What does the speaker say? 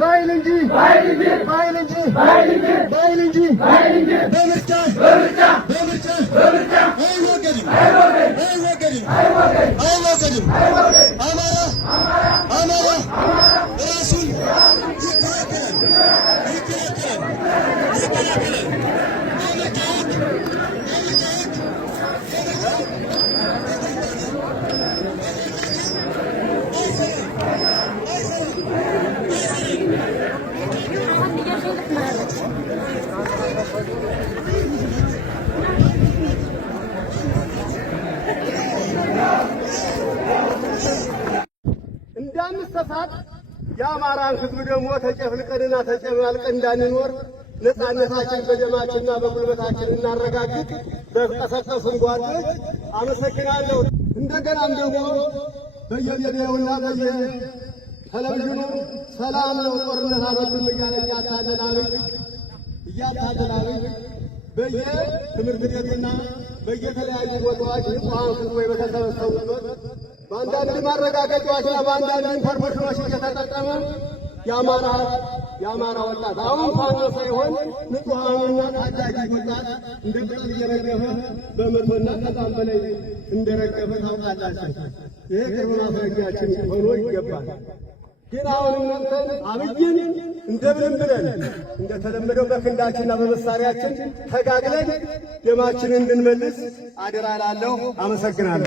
ባይልንጂ በምርጫ አይወገድም። አማራ ራሱን ይከላከላል። እንዳንሰሳት የአማራን ሕዝብ ደግሞ ተጨፍልቀንና ተጨማልቀን እንዳንኖር ነፃነታችን በደማችንና በጉልበታችን እናረጋግጥ። በቀሰቀሱን ጓዶች አመሰግናለሁ። እንደገናም ደግሞ በየሚዲያውና በየቴሌቪዥኑ ሰላም ነው ጦርነት አልወድም እያለ እያታለላል በየትምህርት ቤቱና በየተለያዩ ቦታዎች ንጹሐን ሕዝቦች በተሰበሰቡበት በአንዳንድ ማረጋገጫዎችና በአንዳንድ ኢንፎርሜሽኖች እየተጠቀመ የአማራ ወጣት አሁን ፋኖ ሳይሆን ንጹሐንና ታዳጊ ወጣት እንደ ቅጠል እየረገፈ በመቶና ከዛም በላይ እንደረገፈ ታውቃላችሁ። ይሄ ቅርብ ማስረጃችን ሆኖ ይገባል። ግን አሁን እናንተን አብይን እንደምንም ብለን እንደተለመደው በክንዳችንና በመሳሪያችን ተጋግለን ደማችንን እንድንመልስ አደራ እላለሁ። አመሰግናለሁ።